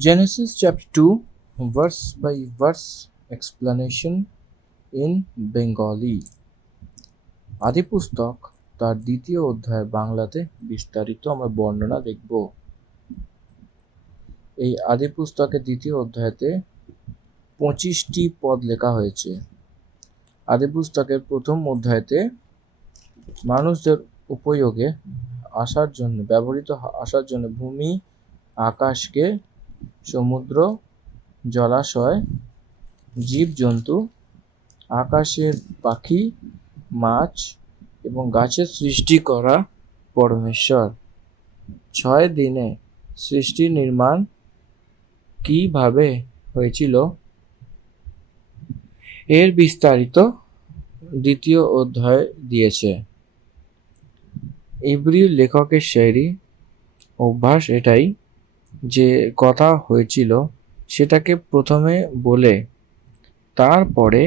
Genesis chapter 2, verse by verse explanation in Bengali. আদিপুস্তক তার দ্বিতীয় অধ্যায় বাংলাতে বিস্তারিত আমরা বর্ণনা দেখব। এই আদিপুস্তকের দ্বিতীয় অধ্যায়তে 25টি পদ লেখা হয়েছে। আদিপুস্তকের প্রথম অধ্যায়তে মানুষদের উপযোগে ব্যবহৃত আসার জন্য ভূমি, আকাশকে, সমুদ্র, জলাশয়, জীবজন্তু, আকাশের পাখি, মাছ এবং গাছের সৃষ্টি করা পরমেশ্বর 6 দিনে সৃষ্টি নির্মাণ কিভাবে হয়েছিল এর বিস্তারিত দ্বিতীয় অধ্যায় দিয়েছে। ইব্রি লেখকের শৈলী অভ্যাস এটাই যে কথা হয়েছিল সেটাকে প্রথমে বলে তারপরে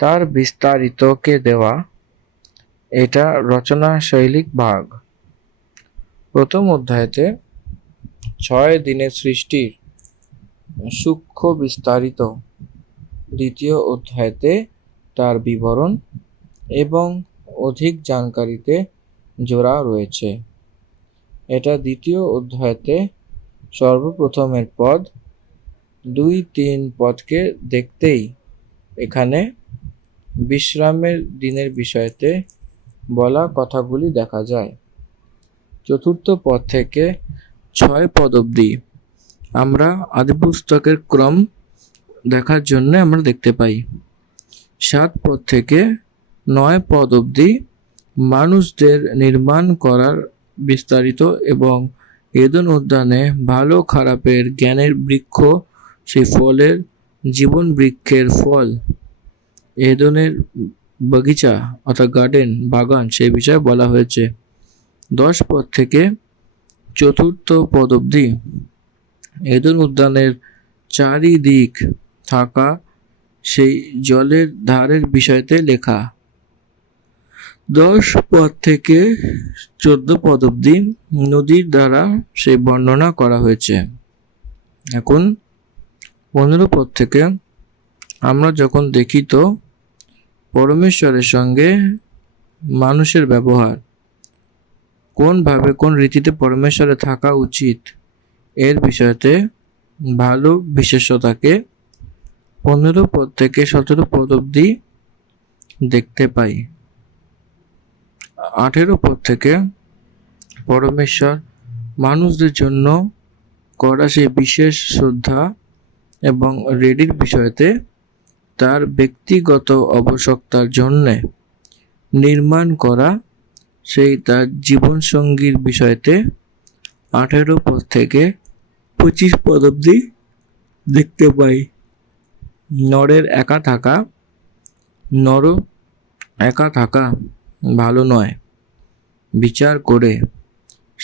তার বিস্তারিতকে দেওয়া, এটা রচনা শৈলিক ভাগ। প্রথম অধ্যায়তে 6 দিনের সৃষ্টির সূক্ষ্ম বিস্তারিত, দ্বিতীয় অধ্যায়তে তার বিবরণ এবং অধিক জানকারিতে জোড়া রয়েছে। এটা দ্বিতীয় অধ্যায়তে সর্বপ্রথমের পদ 2-3 পদকে দেখতেই এখানে বিশ্রামের দিনের বিষয়তে বলা কথাগুলি দেখা যায়। চতুর্থ পদ থেকে 6 পদ অবধি আমরা আদিপুস্তকের ক্রম দেখার জন্য আমরা দেখতে পাই। 7 পদ থেকে 9 পদ অবধি মানুষদের নির্মাণ করার বিস্তারিত এবং এদেন উদ্যানে ভালো খারাপের জ্ঞানের বৃক্ষ, সেই ফলের জীবন বৃক্ষের ফল, এদনের বাগিচা অর্থাৎ বাগান সেই বিষয়ে বলা হয়েছে। 10 পদ থেকে 4 পদ অবধি এদন উদ্যানের চারিদিক থাকা সেই জলের ধারের বিষয়তে লেখা। 10 পদ থেকে 14 পদ অবধি নদীর দ্বারা সেই বর্ণনা করা হয়েছে। এখন 15 পদ থেকে আমরা যখন দেখি তো পরমেশ্বরের সঙ্গে মানুষের ব্যবহার, কোনভাবে কোন রীতিতে পরমেশ্বরে থাকা উচিত এর বিষয়তে ভালো বিশেষতাকে 15 পদ থেকে 17 পদ অবধি দেখতে পাই। 18 পদ থেকে পরমেশ্বর মানুষদের জন্য করা সেই বিশেষ শ্রদ্ধা এবং রেডির বিষয়তে তার ব্যক্তিগত আবশ্যকতার জন্য নির্মাণ করা সেই তার জীবনসঙ্গীর বিষয়তে 18 পদ থেকে 25 পদ অবধি দেখতে পাই। নর একা থাকা ভালো নয়, বিচার করে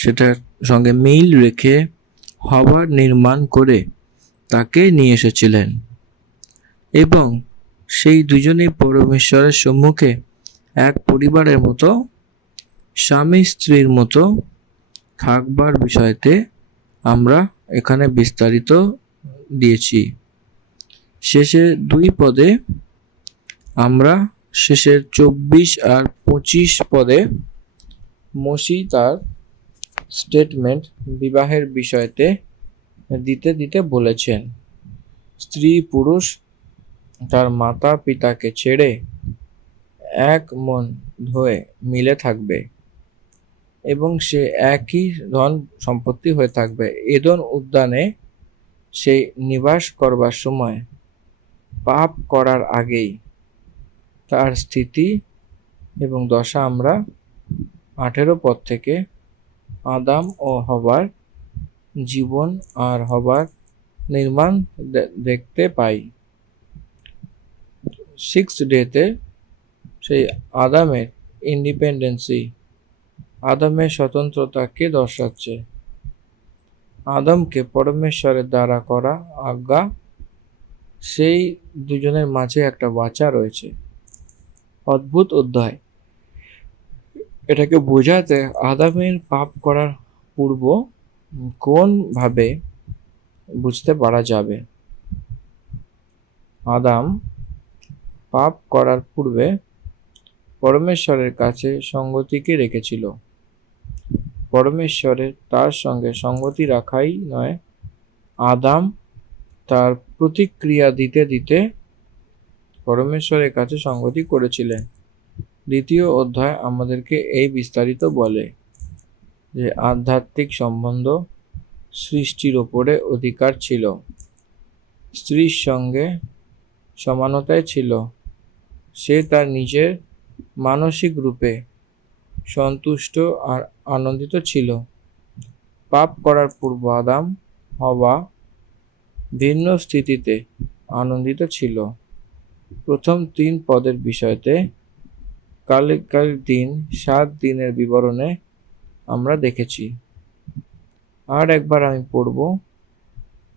সেটার সঙ্গে মিল রেখে হবার নির্মাণ করে তাকে নিয়ে এসেছিলেন এবং সেই দুজনেই পরমেশ্বরের সম্মুখে এক পরিবারের মতো, স্বামী স্ত্রীর মতো থাকবার বিষয়তে আমরা এখানে বিস্তারিত দিয়েছি। শেষে 2 পদে আমরা শেষের 24 আর 25 পদে মসি তার স্টেটমেন্ট বিবাহের বিষয়তে দিতে বলেছেন। স্ত্রী পুরুষ তার মাতা পিতাকে ছেড়ে এক মন হয়ে মিলে থাকবে এবং সে একই ধন সম্পত্তি হয়ে থাকবে। এদন উদ্যানে সে নিবাস করবার সময় পাপ করার আগেই তার স্থিতি এবং দশা আমরা 18 পদ থেকে আদাম ও হবার জীবন আর হবার নির্মাণ দেখতে পাই। 6th ডেতে সেই আদামের ইন্ডিপেন্ডেন্সি, আদামের স্বতন্ত্রতাকে দর্শাচ্ছে। আদমকে পরমেশ্বরের দ্বারা করা আজ্ঞা, সেই দুজনের মাঝে একটা বাঁচা রয়েছে। অদ্ভুত অধ্যায়। এটাকে বোঝাতে আদামের পাপ করার পূর্ব কোন ভাবে বুঝতে পারা যাবে। আদাম পাপ করার পূর্বে পরমেশ্বরের কাছে সঙ্গতিকে রেখেছিল। পরমেশ্বরের তার সঙ্গে সঙ্গতি রাখাই নয়, আদাম তার প্রতিক্রিয়া দিতে দিতে পরমেশ্বরের কাছে সঙ্গতি করেছিলেন। দ্বিতীয় অধ্যায় আমাদেরকে এই বিস্তারিত বলে যে আধ্যাত্মিক সম্বন্ধ সৃষ্টির ওপরে অধিকার ছিল, স্ত্রীর সঙ্গে সমানতায় ছিল, সে তার নিজের মানসিক রূপে সন্তুষ্ট আর আনন্দিত ছিল। পাপ করার পূর্ব আদাম হওয়া ভিন্ন স্থিতিতে আনন্দিত ছিল। প্রথম 3 পদের বিষয়তে কালিকার দিন 7 দিনের বিবরণে আমরা দেখেছি। আর একবার আমি পড়ব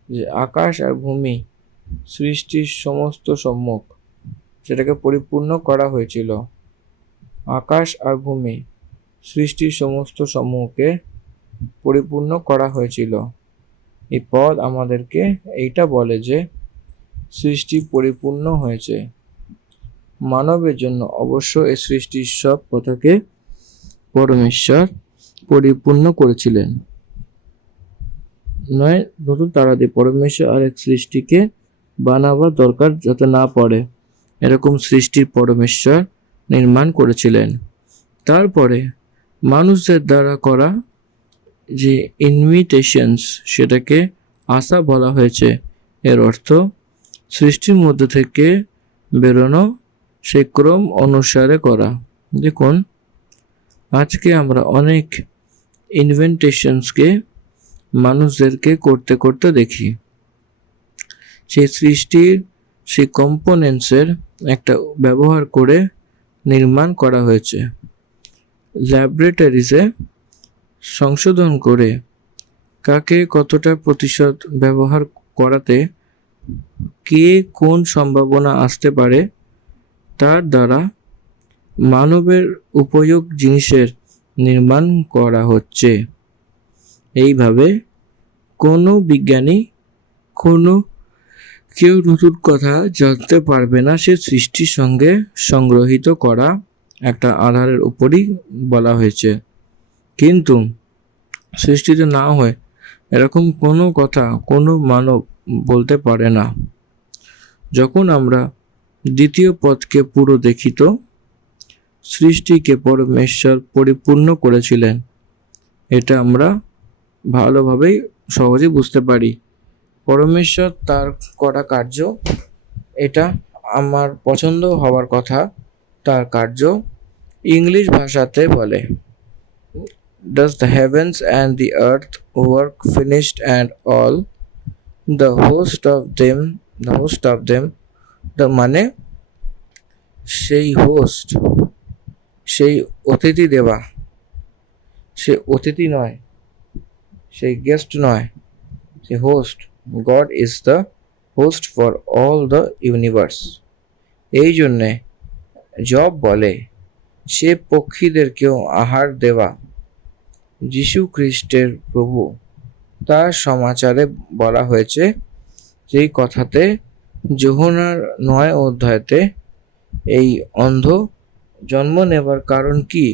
যে আকাশ আর ভূমি সৃষ্টির সমস্ত সম্মুখ সেটাকে পরিপূর্ণ করা হয়েছিল। আকাশ আর ভূমি সৃষ্টির সমস্ত সমূহকে পরিপূর্ণ করা হয়েছিল। এই পদ আমাদেরকে এইটা বলে যে সৃষ্টি পরিপূর্ণ হয়েছে। মানবের জন্য অবশ্য এই সৃষ্টির সব কথাকে পরমেশ্বর পরিপূর্ণ করেছিলেন। নয় নতুন তারা দিয়ে পরমেশ্বর আর এক সৃষ্টিকে বানাবার দরকার যাতে না পড়ে, এরকম সৃষ্টির পরমেশ্বর নির্মাণ করেছিলেন। তারপরে মানুষদের দ্বারা করা যে ইনভিটেশনস সেটাকে আশা বলা হয়েছে। এর অর্থ সৃষ্টির মধ্যে থেকে বেরোনো সেই ক্রম অনুসারে করা। দেখুন আজকে আমরা অনেক ইনভেন্টেশনসকে মানুষদেরকে করতে করতে দেখি। সেই সৃষ্টির সেই কম্পোনেন্টসের একটা ব্যবহার করে নির্মাণ করা হয়েছে। ল্যাবরেটরিজে সংশোধন করে কাকে কতটা প্রতিশত ব্যবহার করাতে কে কোন সম্ভাবনা আসতে পারে তার দ্বারা মানবের উপযোগ জিনিসের নির্মাণ করা হচ্ছে। এইভাবে কোনো বিজ্ঞানী কেউ নতুন কথা জানতে পারবে না, সে সৃষ্টির সঙ্গে সংগ্রহিত করা একটা আধারের উপরই বলা হয়েছে। কিন্তু সৃষ্টিতে না হয় এরকম কোনো কথা কোনো মানব বলতে পারে না। যখন আমরা দ্বিতীয় পদকে পুরো দেখি তো সৃষ্টিকে পরমেশ্বর পরিপূর্ণ করেছিলেন, এটা আমরা ভালোভাবেই সহজে বুঝতে পারি। পরমেশ্বর তার করা কার্য, এটা আমার পছন্দ হওয়ার কথা। তার কার্য ইংলিশ ভাষাতে বলে Does the heavens and the earth work finished and all the host of them the মানে সেই হোস্ট, সেই অতিথি দেবা, সে অতিথি নয়, সেই গেস্ট নয়, সে host. God is the host for all the universe. এই জন্যে জব বলে সে পক্ষীদেরকেও আহার দেওয়া। যীশু খ্রিস্টের প্রভু তার সমাচারে বলা হয়েছে যেই কথাতে যোহনার 9 অধ্যায়তে এই অন্ধ জন্ম নেবার কারণ কি?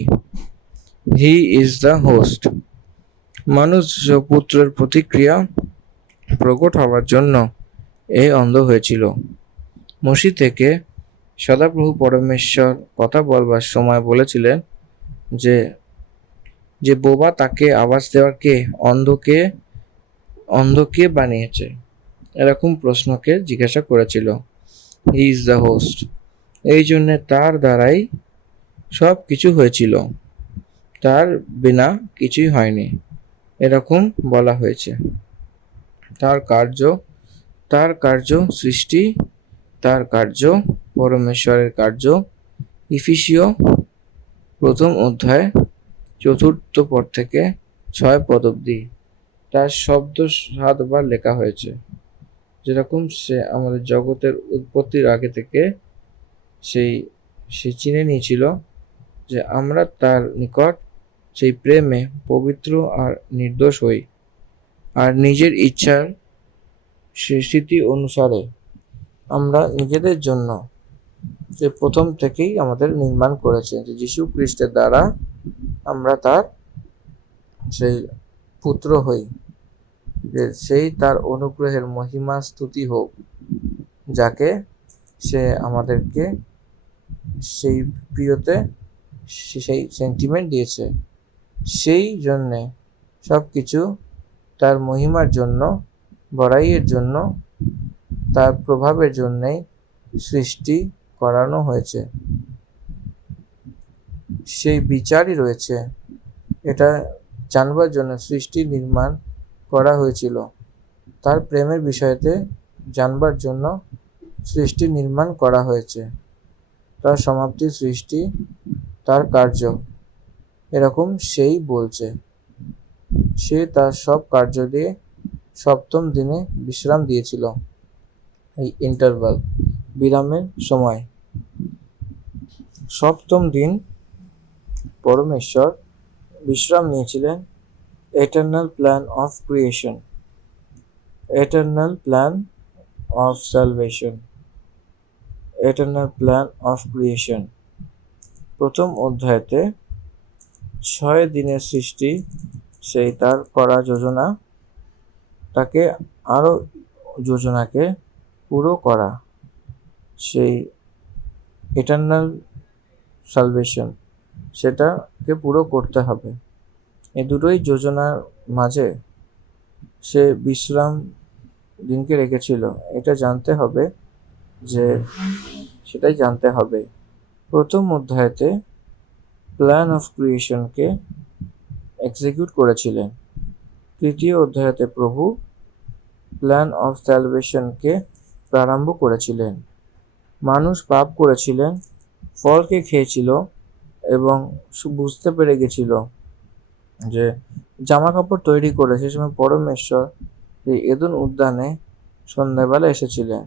He is the host. মানুষ পুত্রের প্রতিক্রিয়া প্রকট হওয়ার জন্য এই অন্ধ হয়েছিল। মসি থেকে সদাপ্রভু পরমেশ্বর কথা বলবার সময় বলেছিলেন যে বোবা তাকে আওয়াজ দেওয়ার কে? অন্ধকে বানিয়েছে, এরকম প্রশ্নকে জিজ্ঞাসা করেছিল। He is the host. এই জন্যে তার দ্বারাই সব কিছু হয়েছিল, তার বিনা কিছুই হয়নি, এরকম বলা হয়েছে। তার কার্য সৃষ্টি, তার কার্য পরমেশ্বরের কার্য। ইফিসীয় 1 অধ্যায় 4 পদ থেকে 6 পদ অবধি তার শব্দ 7 বার লেখা হয়েছে। যেরকম সে আমাদের জগতের উৎপত্তির আগে থেকে সে চিনে নিয়েছিল যে আমরা তার নিকট সেই প্রেমে পবিত্র আর নির্দোষ হই, আর নিজের ইচ্ছার স্মৃতি অনুসারে আমরা নিজেদের জন্য যে প্রথম থেকেই আমাদের নির্মাণ করেছে, যে যীশু খ্রিস্টের দ্বারা আমরা তার সেই পুত্র হই, যে সেই তার অনুগ্রহের মহিমা স্তুতি হোক, যাকে সে আমাদেরকে সেই প্রিয়তে সেই সেন্টিমেন্ট দিয়েছে। সেই জন্যে সব কিছু তার মহিমার জন্য, বড়াইয়ের জন্য, তার প্রভাবের জন্যেই সৃষ্টি করানো হয়েছে। সেই বিচারই রয়েছে, এটা জানবার জন্য সৃষ্টি নির্মাণ করা হয়েছিল। তার প্রেমের বিষয়তে জানবার জন্য সৃষ্টি নির্মাণ করা হয়েছে। তার সমাপ্তি, সৃষ্টি, তার কার্য, এরকম সেই বলছে। সে তার সব কার্য দিয়ে সপ্তম দিনে বিশ্রাম দিয়েছিল। এই ইন্টারভাল, বিরামের সময়, সপ্তম দিন পরমেশ্বর বিশ্রাম নিয়েছিলেন। Eternal plan of creation, eternal plan of salvation, eternal plan of creation. প্রথম অধ্যায়তে 6 দিনের সৃষ্টি, সেই তার করা যোজনা, তাকে আরো যোজনাকে পুরো করা, সেই এটার্নাল সালভেশন, সেটাকে পুরো করতে হবে। এই দুটোই যোজনার মাঝে সে বিশ্রাম দিনকে রেখেছিল, এটা জানতে হবে, যে সেটাই জানতে হবে। প্রথম অধ্যায়তে প্ল্যান অফ ক্রিয়েশনকে এক্সিকিউট করেছিলেন। তৃতীয় অধ্যায়তে প্রভু প্ল্যান অফ স্যালভেশনকে প্রারম্ভ করেছিলেন। মানুষ পাপ করেছিলেন, ফলকে খেয়েছিল এবং বুঝতে পেরে গেছিল যে জামা কাপড় তৈরি করে। সে সময় পরমেশ্বর এই এদেন উদ্যানে সন্ধ্যাবেলা এসেছিলেন।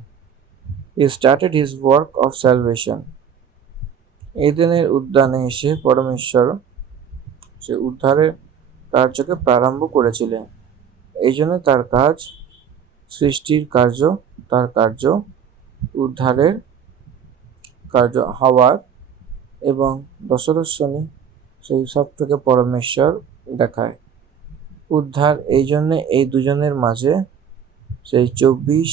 He started his work of salvation. এদেনের উদ্যানে এসে পরমেশ্বর সে উদ্ধারের কার্যকে প্রারম্ভ করেছিলেন। এই জন্য তার কাজ, সৃষ্টির কার্য, তার কার্য, উদ্ধারের কার্য, হওয়ার এবং দশদর্শনী, সেই সব থেকে পরমেশ্বর দেখায় উদ্ধার। এই জন্যে এই দুজনের মাঝে সেই 24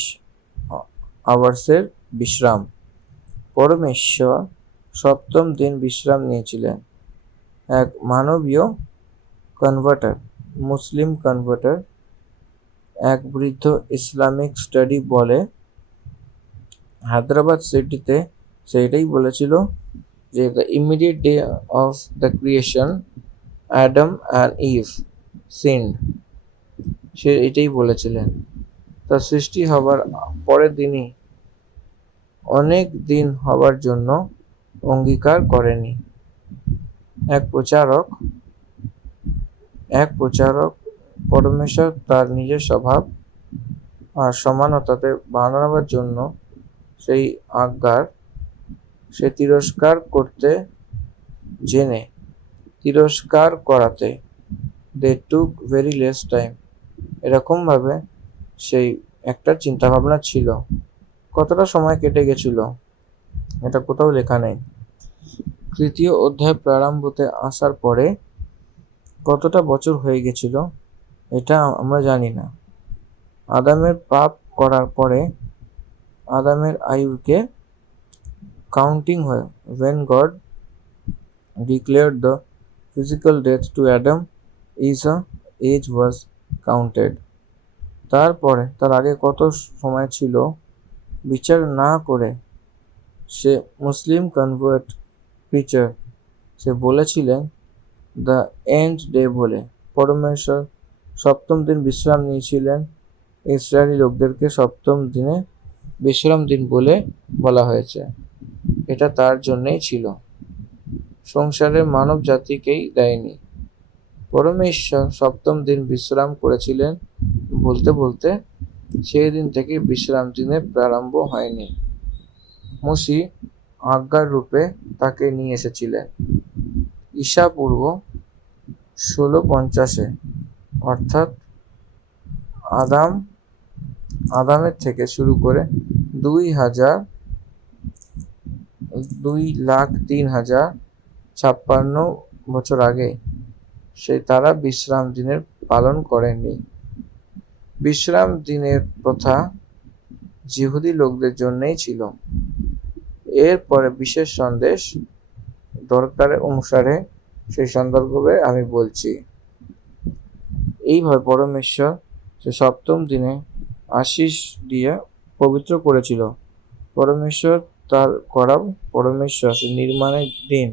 আওয়ার্সের বিশ্রাম। পরমেশ্বর সপ্তম দিন বিশ্রাম নিয়েছিলেন। এক মানবীয় কনভার্টার, মুসলিম কনভার্টার, এক বৃদ্ধ ইসলামিক স্টাডি বলে, হায়দ্রাবাদ সিটিতে সেইটাই বলেছিল, যে the immediate day of the creation Adam and Eve sinned. সে এটাই বলেছিলেন। তার সৃষ্টি হবার পরের দিনই অনেক দিন হবার জন্য অঙ্গীকার করেনি। এক প্রচারক পরমেশ্বর তার নিজের স্বভাব আর সমানতাতে বানাবার জন্য সেই আজ্ঞার সে তিরস্কার করতে জেনে তিরস্কার করাতে দে টুক ভেরি লেস টাইম, এরকমভাবে সেই একটা চিন্তাভাবনা ছিল। কতটা সময় কেটে গেছিল এটা কোথাও লেখা নেই। তৃতীয় অধ্যায় প্রারম্ভতে আসার পরে কতটা বছর হয়ে গেছিল এটা আমরা জানি না। আদামের পাপ করার পরে আদামের আয়ুকে কাউন্টিং হয়। when God declared the physical death to Adam, his age was counted. তারপরে তার আগে কত সময় ছিল বিচার না করে সে মুসলিম কনভার্ট প্রিচার সে বলেছিলেন দ্য এন্ড ডে বলে। পরমেশ্বর সপ্তম দিন বিশ্রাম নিয়েছিলেন। ইসরায়েলি লোকদেরকে সপ্তম দিনে বিশ্রাম দিন বলে বলা হয়েছে, এটা তার জন্যেই ছিল, সংসারের মানব জাতিকেই দেয়নি। পরমেশ্বর সপ্তম দিন বিশ্রাম করেছিলেন বলতে বলতে সেই দিন থেকে বিশ্রাম দিনের প্রারম্ভ হয়নি। মসিহ আজ্ঞার রূপে তাকে নিয়ে এসেছিলেন ঈশাপূর্ব 1650-এ, অর্থাৎ আদাম আদামের থেকে শুরু করে 2,03,056 বছর আগে তারা বিশ্রাম দিনের পালন করেননি। বিশ্রাম দিনের প্রথা যিহুদি লোকদের জন্যই ছিল। এরপরে বিশেষ সন্দেশ দরকারের অনুসারে সেই সন্দর্ভে আমি বলছি। এইভাবে পরমেশ্বর সে সপ্তম দিনে আশীষ দিয়ে পবিত্র করেছিল। পরমেশ্বর সে নির্মাণের দিন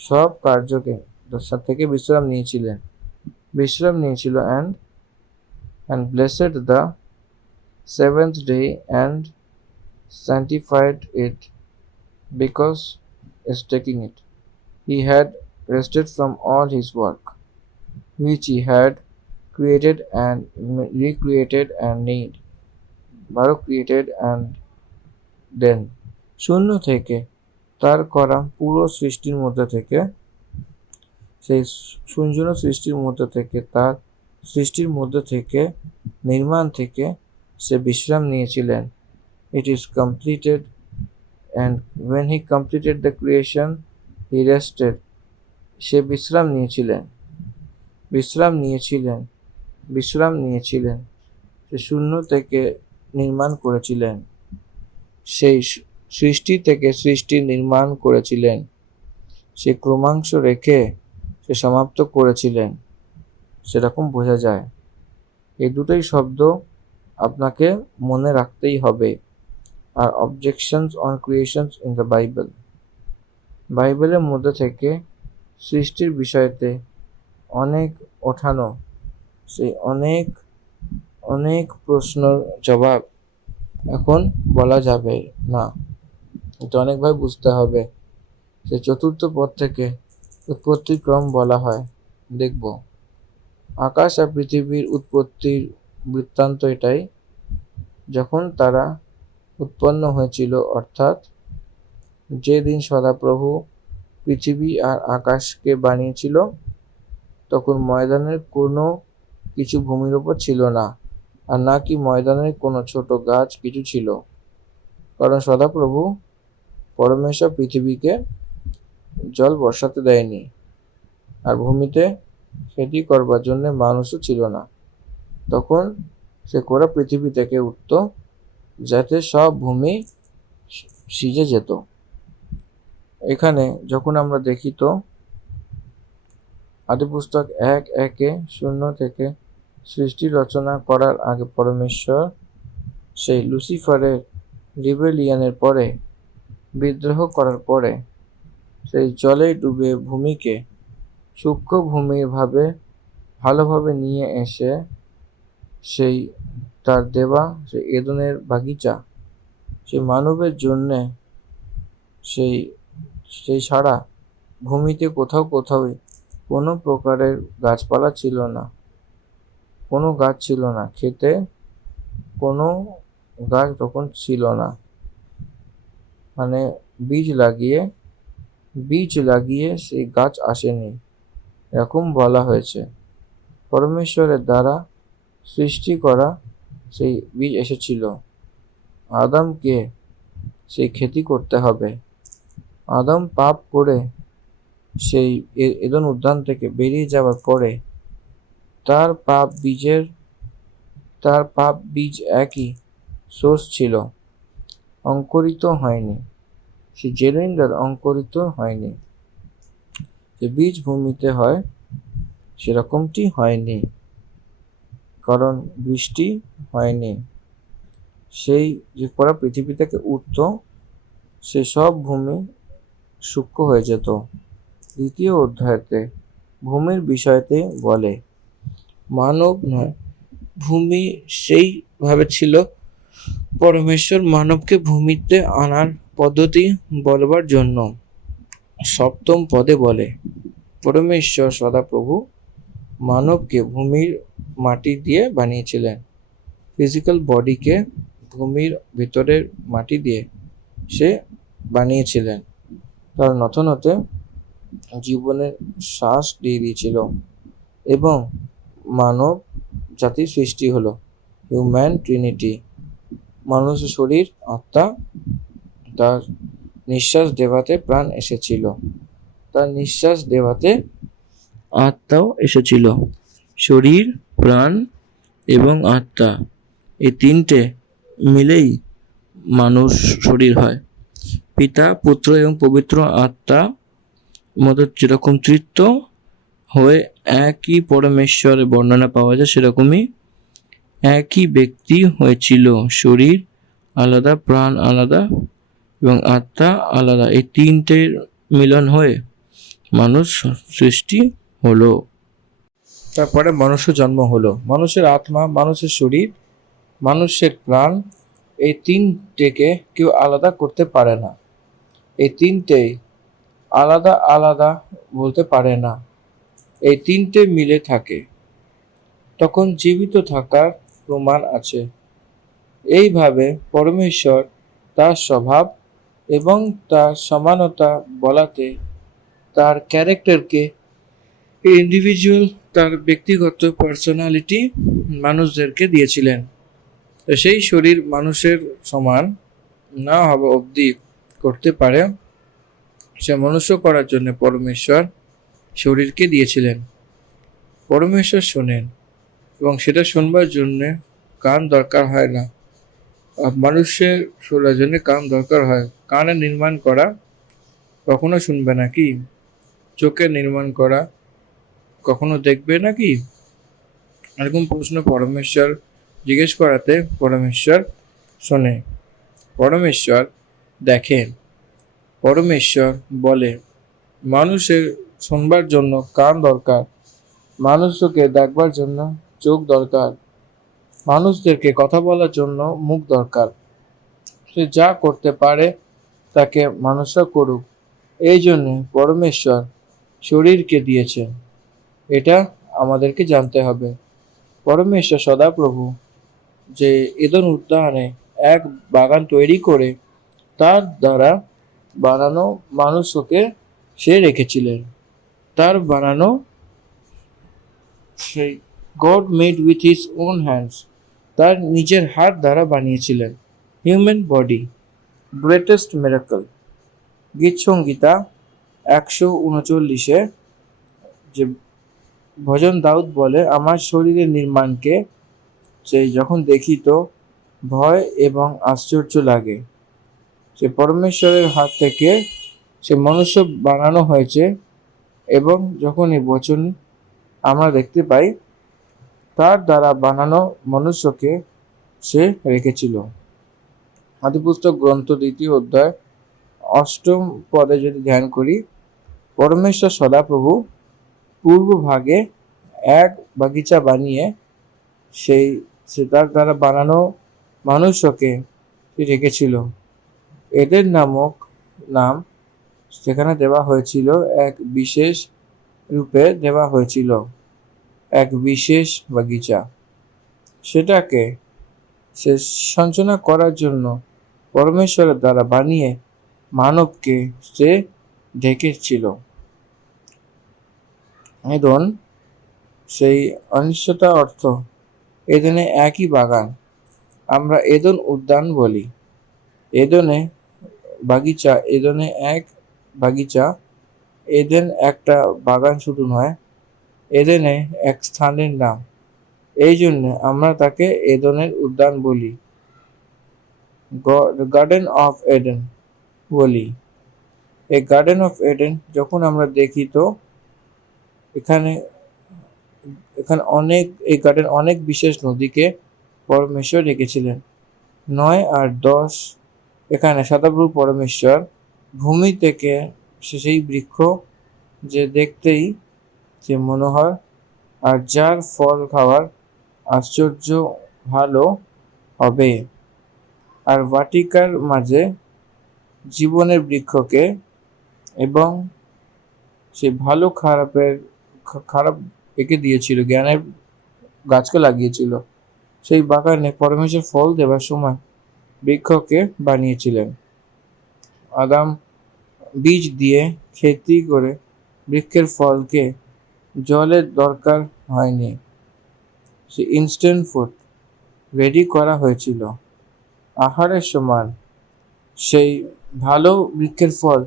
সব কার্যকে থেকে বিশ্রাম নিয়েছিলেন and blessed the seventh day and sanctified it, because is taking it he had rested from all his work which he had created and recreated and created and then শূন্য থেকে তার করা পুরো সৃষ্টির মধ্যে থেকে সেই শূন্য সৃষ্টির মধ্যে থেকে নির্মাণ থেকে সে বিশ্রাম নিয়েছিলেন। It is completed, and when he completed the creation he rested. সে বিশ্রাম নিয়েছিলেন। সে শূন্য থেকে নির্মাণ করেছিলেন। সেই সৃষ্টি থেকে সৃষ্টি নির্মাণ করেছিলেন। সে ক্রমাংশ রেখে সে সমাপ্ত করেছিলেন, সেরকম বোঝা যায়। এই দুটোই শব্দ আপনাকে মনে রাখতেই হবে। আর objections on creations in the বাইবেলের মধ্যে থেকে সৃষ্টির বিষয়তে অনেক ওঠানো, সেই অনেক প্রশ্নের জবাব এখন বলা যাবে না। এটা অনেকভাবে বুঝতে হবে। সেই চতুর্থ পদ থেকে উৎপত্তির ক্রম বলা হয়। দেখব আকাশ আর পৃথিবীর উৎপত্তির বৃত্তান্ত এটাই। যখন তারা উৎপন্ন হয়েছিল, অর্থাৎ যেদিন সদাপ্রভু পৃথিবী আর আকাশকে বানিয়েছিল, তখন ময়দানের কোনো কিছু ভূমির উপর ছিল না, আর না কি ময়দানের কোনো ছোট গাছ কিছু ছিল, কারণ সদাপ্রভু পরমেশ্বর পৃথিবীকে জল বর্ষাতে দেয়নি, আর ভূমিতে খেতি করবার জন্য মানুষও ছিল না। তখন সে কোরা পৃথিবী থেকে উঠত, যাতে সব ভূমি সিজে যেত। এখানে যখন আমরা দেখি তো আদিপুস্তক 1:1 থেকে সৃষ্টি রচনা করার আগে পরমেশ্বর সেই লুসিফারের রিবেলিয়নের পরে, বিদ্রোহ করার পরে, সেই জলে ডুবে ভূমিকে সূক্ষ্ম ভূমির ভালোভাবে নিয়ে এসে সেই তার দেওয়া সেই এদনের বাগিচা, সেই মানবের জন্যে সেই ছাড়া ভূমিতে কোথাও কোনো প্রকারের গাছপালা ছিল না, কোনো গাছ ছিল না, খেতে কোনো গাছ তখন ছিল না। মানে বীজ লাগিয়ে সেই গাছ আসেনি, এরকম বলা হয়েছে। পরমেশ্বরের দ্বারা সৃষ্টি করা সেই বীজ এসেছিল। আদমকে সেই খেতি করতে হবে। আদম পাপ করে সেই এদন উদ্যান থেকে বেরিয়ে যাওয়ার পরে তার পাপ বীজ একই সোর্স ছিল, অঙ্কুরিত হয়নি। সে জেনুইন অঙ্কুরিত হয়নি। যে বীজ ভূমিতে হয় সেরকমটি হয়নি, কারণ বৃষ্টি হয়নি। সেই যে করা পৃথিবী থেকে উঠত, সে সব ভূমি সূক্ষ্ম হয়ে যেত। দ্বিতীয় অধ্যায়তে ভূমির বিষয়তে বলে, মানব নয়, ভূমি সেইভাবে ছিল। পরমেশ্বর মানবকে ভূমিতে আনার পদ্ধতি বলবার জন্য সপ্তম পদে বলে, পরমেশ্বর সদাপ্রভু মানবকে ভূমির মাটি দিয়ে বানিয়েছিলেন। ফিজিক্যাল বডিকে ভূমির ভিতরের মাটি দিয়ে সে বানিয়েছিলেন। তার নথনতে জীবনের শ্বাস দিয়ে দিয়েছিল এবং মানব জাতির সৃষ্টি হলো। Human Trinity. মানুষ শরীর আত্মা, তার নিঃশ্বাস দেওয়াতে প্রাণ এসেছিল, তার নিঃশ্বাস দেওয়াতে আত্মাও এসেছিল। শরীর, প্রাণ এবং আত্মা, এই তিনটে মিলেই মানুষ শরীর হয়। পিতা, পুত্র এবং পবিত্র আত্মা মধ্যে যেরকম তৃত্ব হয়ে একই পরমেশ্বরের বর্ণনা পাওয়া যায়, সেরকমই একই ব্যক্তি হয়েছিল। শরীর আলাদা, প্রাণ আলাদা এবং আত্মা আলাদা, এই তিনটের মিলন হয়ে মানুষ সৃষ্টি হলো। তারপরে মানুষের জন্ম হলো। মানুষের আত্মা, মানুষের শরীর, মানুষের প্রাণ, এই তিনটেকে কেউ আলাদা করতে পারে না। এই তিনটেই আলাদা আলাদা বলতে পারে না, এই তিনটে মিলে থাকে, তখন জীবিত থাকার প্রমাণ আছে। এইভাবে পরমেশ্বর তার স্বভাব এবং তার সমানতা বলাতে তার ক্যারেক্টারকে, ইন্ডিভিজুয়াল, তার ব্যক্তিগত পার্সোনালিটি মানুষদেরকে দিয়েছিলেন। সেই শরীর মানুষের সমান না হওয়া অবধি করতে পারে, সে মনুষ্য করার জন্য পরমেশ্বর শরীরকে দিয়েছিলেন। পরমেশ্বর শোনেন এবং সেটা শুনবার জন্য কান দরকার হয় না। মানুষের শোনার জন্য কান দরকার হয়। কানের নির্মাণ করা কখনো শুনবে নাকি? চোখের নির্মাণ করা কখনো দেখবে নাকি? এরকম প্রশ্ন পরমেশ্বর জিজ্ঞেস করাতে পরমেশ্বর শোনে, পরমেশ্বর দেখেন, পরমেশ্বর বলে। মানুষের শুনবার জন্য কান দরকার, মানুষকে দেখবার জন্য চোখ দরকার, মানুষদেরকে কথা বলার জন্য মুখ দরকার। সে যা করতে পারে তাকে মানুষরা করুক, এই জন্য পরমেশ্বর শরীরকে দিয়েছেন। এটা আমাদেরকে জানতে হবে। পরমেশ্বর সদাপ্রভু যে এদন উদ্যানে এক বাগান তৈরি করে তার দ্বারা বানানো মানুষকে সে রেখেছিলেন। তার বানানো সেই god made with his own hands, তার নিজের হাত দ্বারা বানিয়েছিলেন। Human body, greatest miracle. গীত সংগীতা 139 যে ভজন দাউদ বলে, আমার শরীরের নির্মাণকে সেই যখন দেখি তো ভয় এবং আশ্চর্য লাগে। সে পরমেশ্বরের হাত থেকে সে মনুষ্য বানানো হয়েছে এবং যখন এই বচন আমরা দেখতে পাই, তার দ্বারা বানানো মনুষ্যকে সে রেখেছিল। আদিপুস্তক গ্রন্থ 2 অধ্যায় 8 পদে যদি ধ্যান করি, পরমেশ্বর সদাপ্রভু পূর্ব ভাগে এক বাগিচা বানিয়ে সে তার দ্বারা বানানো মানুষকে রেখেছিল। এদের নামক নাম সেখানে দেওয়া হয়েছিল, এক বিশেষ রূপে দেওয়া হয়েছিল, এক বিশেষ বাগিচা। সেটাকে সে সঞ্চালনা করার জন্য পরমেশ্বরের দ্বারা বানিয়ে মানবকে সে ডেকেছিল। এদন, সেই অনিশ্চয়তা অর্থ এদনে একই বাগান, আমরা এদন উদ্যান বলি। এদনে বাগিচা, এদনে এক বাগিচা। এদেন একটা বাগান শুধু নয়, এদেনে এক স্থানের নাম, এই জন্য আমরা তাকে এদনের উদ্যান বলি, গার্ডেন অফ এডেন বলি। এই গার্ডেন অফ এডেন যখন আমরা দেখি তো এখানে এই গার্ডেন অনেক বিশেষ নদীকে পরমেশ্বর রেখেছিলেন। 9 আর 10 এখানে সদাপ্রভু পরমেশ্বর ভূমি থেকে সেই বৃক্ষ যে দেখতেই যে মনোহর আর যার ফল খাওয়ার আশ্চর্য ভালো হবে, আর বাটিকার মাঝে জীবনের বৃক্ষকে এবং সে ভালো খারাপ এঁকে দিয়েছিল, জ্ঞানের গাছকে লাগিয়েছিল। সেই বাগানে পরমেশ্বর ফল দেবার সময় বৃক্ষকে বানিয়েছিলেন। আদাম বীজ দিয়ে খেতি করে বৃক্ষের ফলকে জলের দরকার হয়নি, সে ইনস্ট্যান্ট ফুড। রেডি করা হয়েছিল। আহারের সমান সেই ভালো বৃক্ষের ফল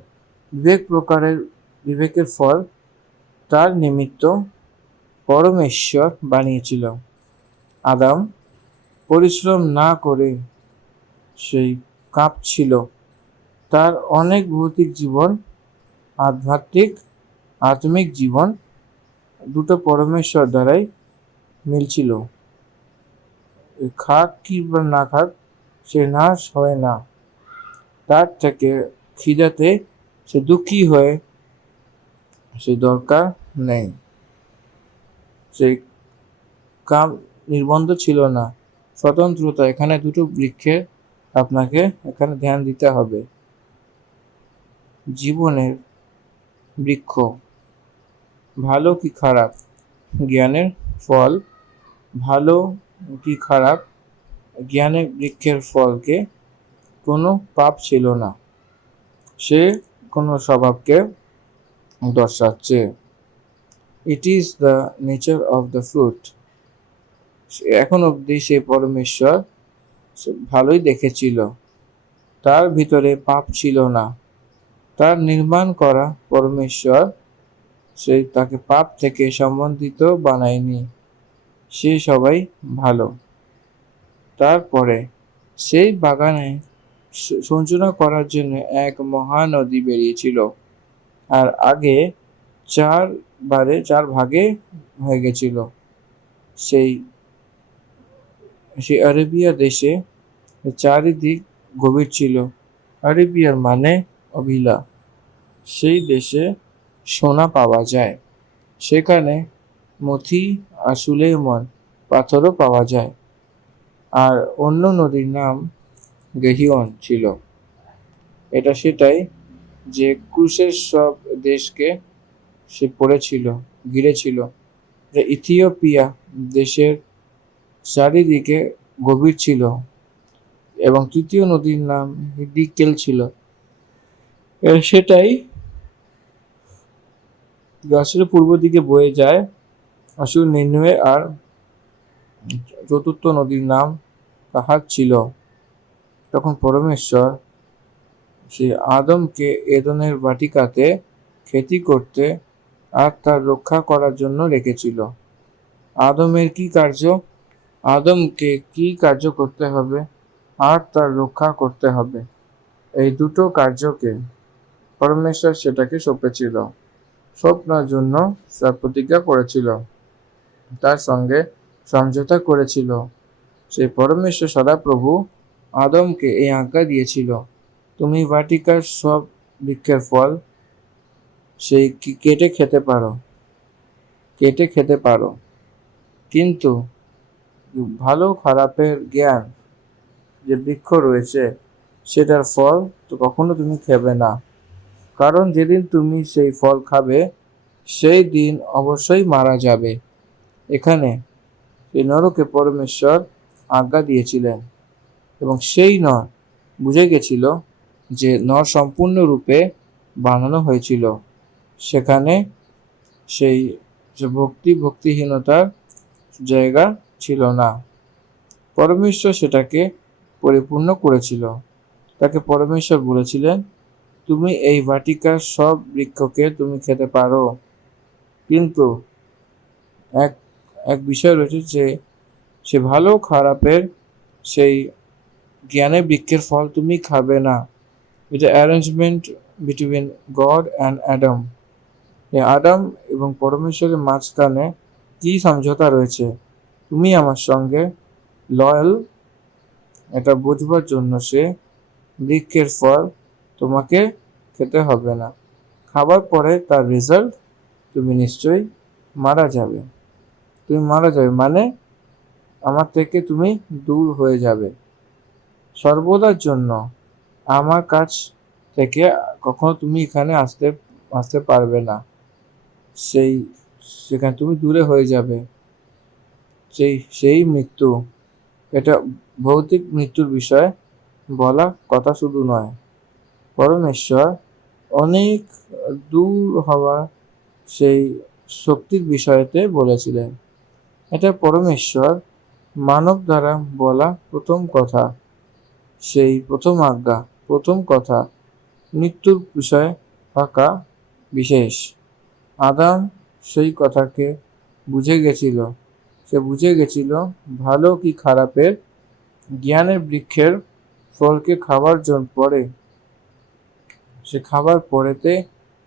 বিবেকের ফল তার নিমিত্ত পরমেশ্বর বানিয়েছিল। আদাম পরিশ্রম না করে সেই কাঁপছিল। তার অনেক ভৌতিক জীবন, আত্মিক জীবন দুটো পরমেশ্বর দ্বারাই মিলছিল। খাক কি বা না খাক, সে নাশ হয় না। তার থেকে খিদাতে সে দুঃখী হয়ে সে দরকার নেই। সেই কাম নির্বন্ধ ছিল না, স্বতন্ত্রতা। এখানে দুটো বৃক্ষের আপনাকে এখানে ধ্যান দিতে হবে। জীবনের বৃক্ষ ভালো কি খারাপ, জ্ঞানের ফল ভালো কি খারাপ, জ্ঞানের বৃক্ষের ফলকে কোনো পাপ ছিল না, সে কোনো স্বভাবকে দর্শাচ্ছে। It is the nature of the fruit. এখন অবধি সে পরমেশ্বর সে ভালোই দেখেছিল, তার ভিতরে পাপ ছিল না। তার নির্মাণ করা পরমেশ্বর সে তাকে পাপ থেকে সম্বন্ধিত বানায়নি, সে সবাই ভালো। তারপরে সেই বাগানে সঞ্চনা করার জন্য এক মহানদী বেরিয়েছিল, আর আগে চার ভাগে হয়ে গেছিল। সেই আরেবিয়া দেশে চারিদিক গভীর ছিল। আরেবিয়ার মানে অভিলা। সেই দেশে সোনা পাওয়া যায়, সেখানে মথি আর সুলেইমান পাথরও পাওয়া যায়। আর অন্য নদীর নাম গেহিয়ন ছিল। এটা সেটাই যে ক্রুশের সব দেশকে সে ঘিরেছিল। যে ইথিওপিয়া দেশের চারিদিকে গভীর ছিল। এবং তৃতীয় নদীর নাম হিডিকেল ছিল। সেটাই গাছের পূর্ব দিকে বয়ে যায় আসুর নিন্নুয়ে। আর চতুর্থ নদীর নাম কাহাত ছিল। তখন পরমেশ্বর সে আদমকে এদনের বাটিকাতে খেতি করতে আর তার রক্ষা করার জন্য রেখেছিল। আদমের কি কার্য? আদমকে কি কার্য করতে হবে আর তার রক্ষা করতে হবে, এই দুটো কার্যকে পরমেশ্বর সেটাকে সঁপেছিল। স্বপ্নের জন্য তার প্রতিজ্ঞা করেছিল, তার সঙ্গে সমঝোতা করেছিল। সেই পরমেশ্বর সদাপ্রভু আদমকে এই আজ্ঞা দিয়েছিল, তুমি বাটিকার সব বৃক্ষের ফল সেই কেটে খেতে পারো, কিন্তু ভালো খারাপের জ্ঞান যে বৃক্ষ রয়েছে সেটার ফল তো কখনো তুমি খাবে না। কারণ যেদিন তুমি সেই ফল খাবে সেই দিন অবশ্যই মারা যাবে। এখানে এই নরকে পরমেশ্বর আজ্ঞা দিয়েছিলেন, এবং সেই নর বুঝে গেছিল যে নর সম্পূর্ণরূপে বানানো হয়েছিল। সেখানে সেই যে ভক্তিহীনতার জায়গা ছিল না। পরমেশ্বর সেটাকে পরিপূর্ণ করেছিল। তাকে পরমেশ্বর বলেছিলেন, তুমি এই বাটিকার সব বৃক্ষকে তুমি খেতে পারো, কিন্তু এক বিষয় রয়েছে যে সে ভালো খারাপের সেই জ্ঞানের বৃক্ষের ফল তুমি খাবে না। এটা arrangement between God and Adam. আদম এবং পরমেশ্বরের মাঝখানে কি সমঝোতা রয়েছে, তুমি আমার সঙ্গে লয়াল, এটা বুঝবার জন্য সে বৃক্ষের ফল তোমাকে খেতে হবে না। খাবার পরে তার রেজাল্ট তুমি নিশ্চয়ই মারা যাবে। মানে আমার থেকে তুমি দূর হয়ে যাবে সর্বদার জন্য। আমার কাছ থেকে কখনো তুমি এখানে আসতে পারবে না। সেখানে তুমি দূরে হয়ে যাবে। সেই মৃত্যু, এটা ভৌতিক মৃত্যুর বিষয় বলা কথা শুধু নয়, পরমেশ্বর অনেক দূর হওয়া সেই শক্তির বিষয়তে বলেছিলেন। এটা পরমেশ্বর মানব দ্বারা বলা প্রথম কথা, সেই প্রথম আজ্ঞা, প্রথম কথা, মৃত্যুর বিষয়ে থাকা বিশেষ। আদাম সেই কথাকে বুঝে গেছিল। সে বুঝে গেছিল ভালো কি খারাপের জ্ঞানের বৃক্ষের ফলকে খাবার পরে, সে খাবার পরেতে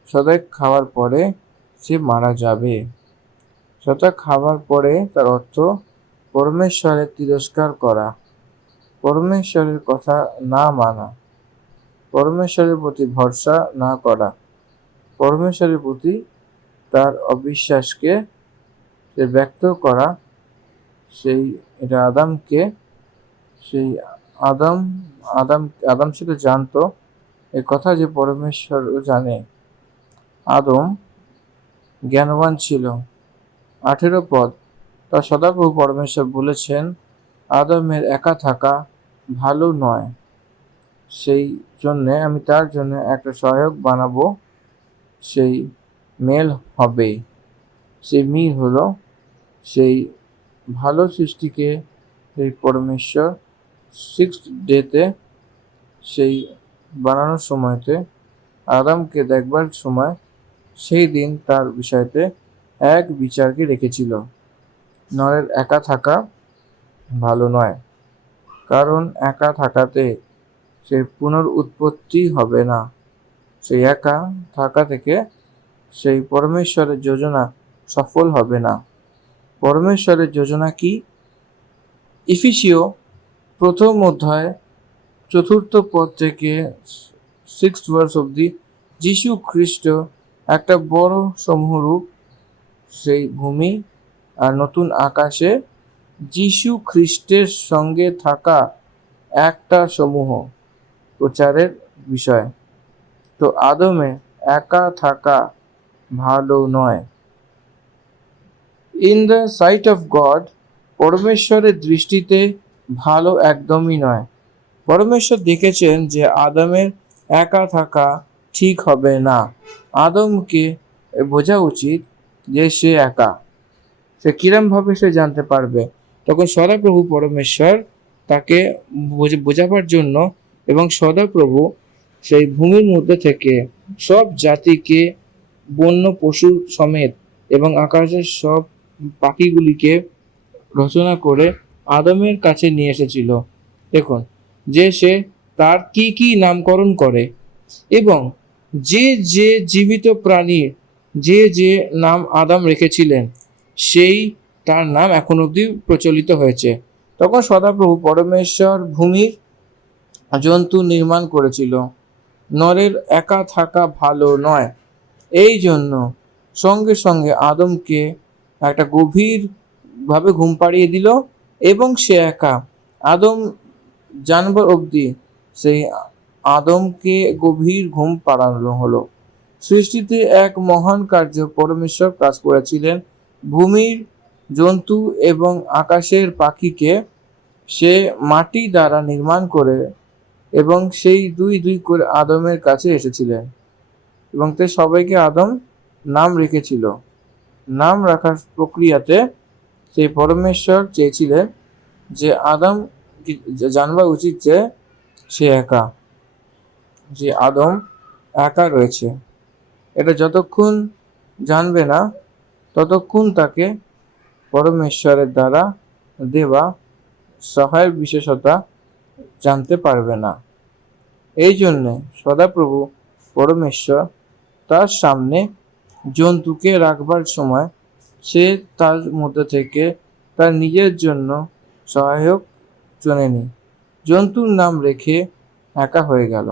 সদাই খাওয়ার পরে সে মারা যাবে। সদা খাবার পরে তার অর্থ পরমেশ্বরের তিরস্কার করা, পরমেশ্বরের কথা না মানা, পরমেশ্বরের প্রতি ভরসা না করা, পরমেশ্বরের প্রতি তার অবিশ্বাসকে সে ব্যক্ত করা। সেই এটা আদামকে, সেই আদাম আদাম আদাম সেটা জানতো, এ কথা যে পরমেশ্বরও জানে। আদম জ্ঞানবান ছিল। 18 পদ, তা সদাপ্রভু পরমেশ্বর বলেছেন, আদমের একা থাকা ভালো নয়, সেই জন্যে আমি তার জন্য একটা সহায়ক বানাবো, সেই মেল হবে। সেই মিল হলো সেই ভালো সৃষ্টিকে সেই পরমেশ্বর 6th ডেতে সেই বানানোর সময়তে আদামকে দেখবার সময় সেই দিন তার বিষয়তে এক বিচারকে রেখেছিল। নরের একা থাকা ভালো নয়, কারণ একা থাকাতে সে পুনরুৎপত্তি হবে না। সেই একা থাকা থেকে সেই পরমেশ্বরের যোজনা সফল হবে না। পরমেশ্বরের যোজনা কি? ইফিসীয় প্রথম অধ্যায় 4th পদ থেকে 6th ভার্স অবধি যীশু খ্রিস্ট একটা বড় সমূহরূপ, সেই ভূমি আর নতুন আকাশে যীশু খ্রিস্টের সঙ্গে থাকা একটা সমূহ প্রচারের বিষয়। তো আদমে একা থাকা ভালো নয়। In the sight of God, পরমেশ্বরের দৃষ্টিতে ভালো একদমই নয়। পরমেশ্বর দেখেছেন যে আদমের একা থাকা ঠিক হবে না। আদমকে বোঝা উচিত যে সে একা। সে কিরমভাবে সে জানতে পারবে? তখন সদাপ্রভু পরমেশ্বর তাকে বোঝাবার জন্য এবং সদাপ্রভু সেই ভূমির মধ্যে থেকে সব জাতিকে, বন্য পশু সমেত এবং আকাশের সব পাখিগুলিকে রচনা করে আদমের কাছে নিয়ে এসেছিল। দেখুন, যে সে তার কি কি নামকরণ করে এবং যে যে জীবিত প্রাণীর যে যে নাম আদম রেখেছিলেন সেই তার নাম এখন অবধি প্রচলিত হয়েছে। তখন সদাপ্রভু পরমেশ্বর ভূমির জন্তু নির্মাণ করেছিল। নরের একা থাকা ভালো নয়, এই জন্য সঙ্গে সঙ্গে আদমকে একটা গভীর ভাবে ঘুম পাড়িয়ে দিল এবং সে একা। আদম জানবার অবধি সেই আদমকে গভীর ঘুম পাড়ানো হলো। সৃষ্টিতে এক মহান কার্য পরমেশ্বর কাজ করেছিলেন। ভূমির জন্তু এবং আকাশের পাখিকে সে মাটি দ্বারা নির্মাণ করে এবং সেই দুই দুই করে আদমের কাছে এসেছিলেন এবং তে সবাইকে আদম নাম রেখেছিল। নাম রাখার প্রক্রিয়াতে সেই পরমেশ্বর চেয়েছিলেন যে আদম জানবা উচিত যে সে একা, যে আদম একা রয়েছে। এটা যতক্ষণ জানবে না ততক্ষণ তাকে পরমেশ্বরের দ্বারা দেওয়া সহায়ের বিশেষতা জানতে পারবে না। এই জন্যে সদাপ্রভু পরমেশ্বর তার সামনে জন্তুকে রাখবার সময় সে তার মধ্যে থেকে তার নিজের জন্য সহায়ক চনেনি, জন্তুর নাম রেখে একা হয়ে গেল।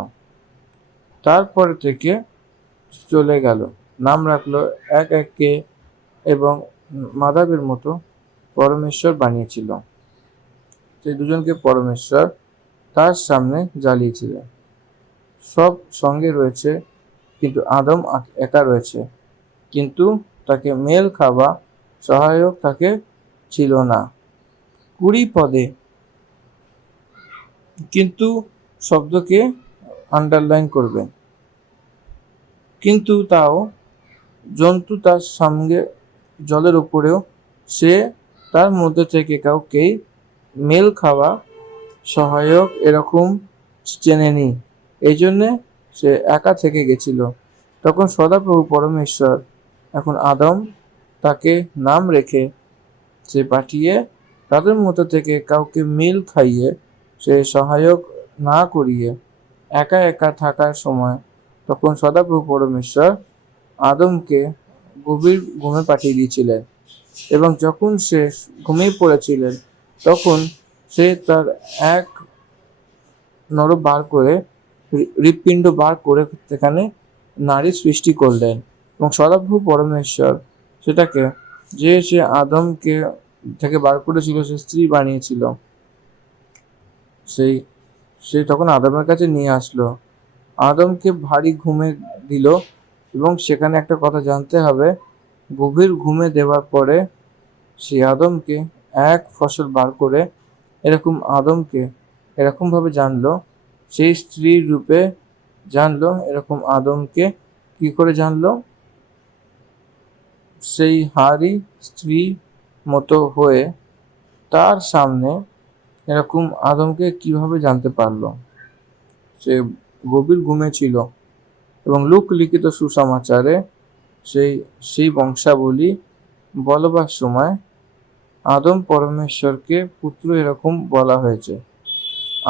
তারপরে থেকে চলে গেল, নাম রাখলো এক এককে এবং মাধবের মতো পরমেশ্বর বানিয়েছিল। সেই দুজনকে পরমেশ্বর তার সামনে জ্বালিয়েছিলেন। সব সঙ্গে রয়েছে কিন্তু আদম একা রয়েছে, কিন্তু তাকে মেল খাওয়া সহায়ক তাকে ছিল না। 20 পদে কিন্তু শব্দকে আন্ডারলাইন করবেন। কিন্তু তাও জন্তু তার সঙ্গে জলের উপরেও সে তার মধ্যে থেকে কাউকেই মেল খাওয়া সহায়ক এরকম চেনেনি, এই জন্যে সে একা থেকে গেছিল। তখন সদাপ্রভু পরমেশ্বর এখন আদম তাকে নাম রেখে সে পাঠিয়ে তাদের মধ্যে থেকে কাউকে মিল খাইয়ে সে সহায়ক না করিয়ে একা একা থাকার সময় তখন সদাপ্রভু পরমেশ্বর আদমকে গভীর ঘুমে পাঠিয়ে দিয়েছিলেন। এবং যখন সে ঘুমিয়ে পড়েছিলেন তখন সে তার এক নর বার করে হৃৎপিণ্ড বার করে সেখানে নারী সৃষ্টি করলেন এবং সদাপ্রভু পরমেশ্বর সেটাকে যে সে আদমকে থেকে বার করেছিল সে স্ত্রী বানিয়েছিল, সেই সে তখন আদমের কাছে নিয়ে আসলো, আদমকে ভারী ঘুমে দিল। এবং সেখানে একটা কথা জানতে হবে, গভীর ঘুমে দেওয়ার পরে সে আদমকে এক ফসল বার করে এরকম আদমকে এরকমভাবে জানলো, সেই স্ত্রীর রূপে জানলো। এরকম আদমকে কি করে জানলো? সেই হারি স্ত্রী মতো হয়ে তার সামনে এরকম আদমকে কিভাবে জানতে পারলো? সে গভীর ঘুমে ছিল এবং লুক লিখিত সুসমাচারে সেই বংশাবলী বলবার সময় আদম পরমেশ্বরকে পুত্র এরকম বলা হয়েছে,